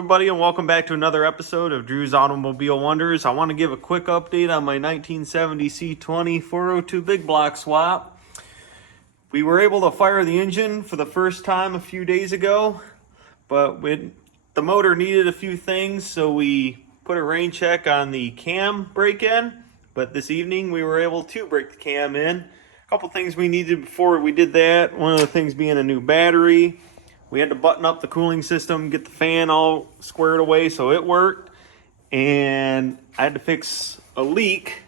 everybody, and welcome back to another episode of Drew's Automobile Wonders. I want to give a quick update on my 1970 C20 402 big block swap. We were able to fire the engine for the first time a few days ago, but the motor needed a few things, so we put a rain check on the cam break-in. But this evening we were able to break the cam in. A couple things we needed before we did that. One of the things being a new battery. We had to button up the cooling system, get the fan all squared away so it worked. And I had to fix a leak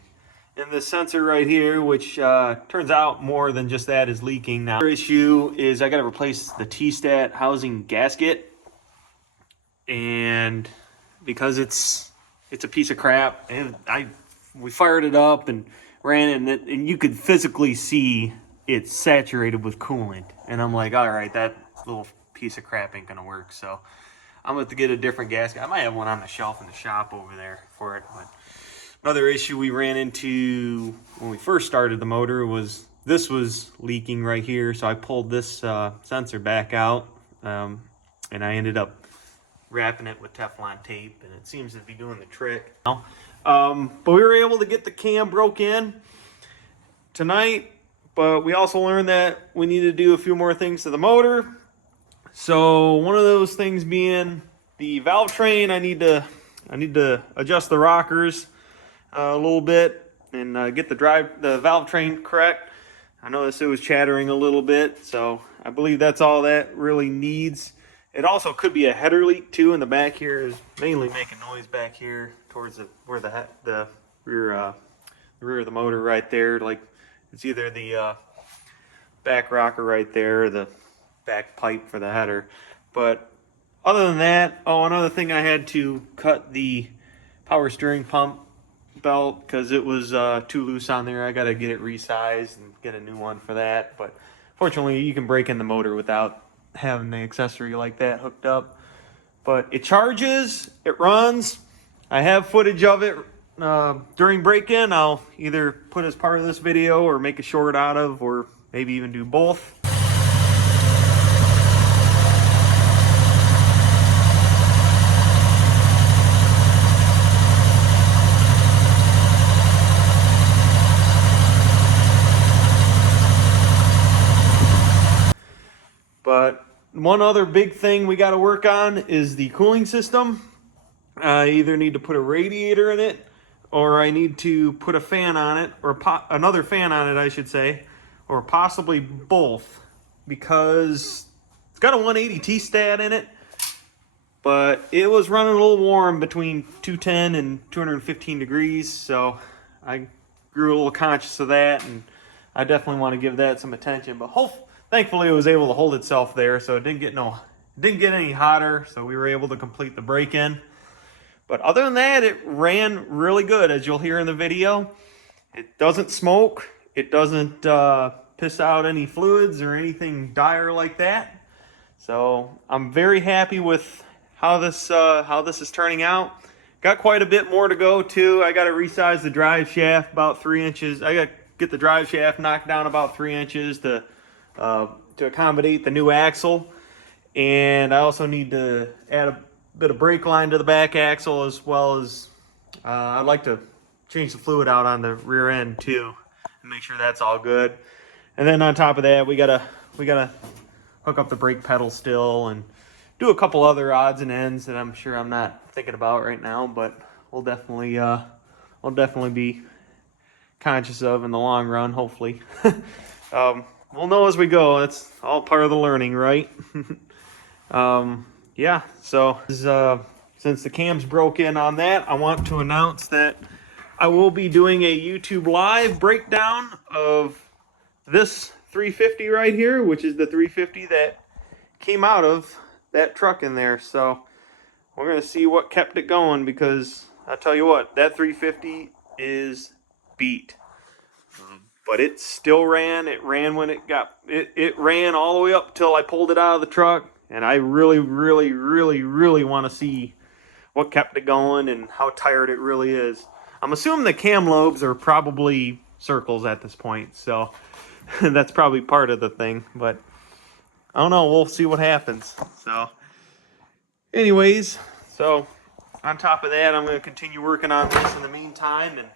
in this sensor right here, which turns out more than just that is leaking now. The other issue is I got to replace the T-stat housing gasket. And because it's a piece of crap, and we fired it up and ran it, and you could physically see it's saturated with coolant. And I'm like, all right, that little piece of crap ain't gonna work, so I'm gonna have to get a different gasket. I might have one on the shelf in the shop over there for it. But another issue we ran into when we first started the motor was this was leaking right here, so I pulled this sensor back out, and I ended up wrapping it with Teflon tape, and it seems to be doing the trick now. But we were able to get the cam broke in tonight, but we also learned that we need to do a few more things to the motor. So one of those things being the valve train, I need to adjust the rockers a little bit and get the valve train correct. I noticed it was chattering a little bit, so I believe that's all that really needs. It also could be a header leak too. In the back here is mainly making noise back here towards where the rear of the motor right there. Like it's either the back rocker right there or the back pipe for the header. But other than that, another thing, I had to cut the power steering pump belt because it was too loose on there. I got to get it resized and get a new one for that. But fortunately, you can break in the motor without having the accessory like that hooked up. But it charges, it runs. I have footage of it during break-in. I'll either put as part of this video or make a short out of, or maybe even do both. But one other big thing we got to work on is the cooling system. I either need to put a radiator in it, or I need to put a fan on it, or another fan on it, I should say, or possibly both, because it's got a 180 T-stat in it, but it was running a little warm between 210 and 215 degrees, so I grew a little conscious of that, and I definitely want to give that some attention. But thankfully, it was able to hold itself there, so it didn't get any hotter, so we were able to complete the break-in. But other than that, it ran really good, as you'll hear in the video. It doesn't smoke. It doesn't piss out any fluids or anything dire like that. So I'm very happy with how this is turning out. Got quite a bit more to go too. I got to resize the drive shaft about 3 inches. I got to get the drive shaft knocked down about 3 inches to accommodate the new axle, and I also need to add a bit of brake line to the back axle, as well as I'd like to change the fluid out on the rear end too and make sure that's all good. And then on top of that, we gotta hook up the brake pedal still and do a couple other odds and ends that I'm sure I'm not thinking about right now, but we'll definitely be conscious of in the long run, hopefully. We'll know as we go. That's all part of the learning, right? Yeah, so since the cam's broke in on that, I want to announce that I will be doing a YouTube live breakdown of this 350 right here, which is the 350 that came out of that truck in there. So we're going to see what kept it going, because I tell you what, that 350 is beat. But it still ran. It ran when it ran all the way up till I pulled it out of the truck. And I really, really, really, really want to see what kept it going and how tired it really is. I'm assuming the cam lobes are probably circles at this point, so that's probably part of the thing. But I don't know. We'll see what happens. So anyways, So on top of that, I'm going to continue working on this in the meantime, and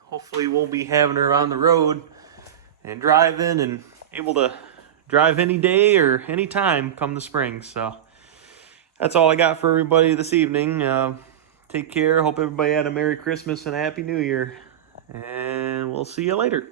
hopefully we'll be having her on the road and driving and able to drive any day or any time come the spring. So that's all I got for everybody this evening. Take care. Hope everybody had a Merry Christmas and a Happy New Year. And we'll see you later.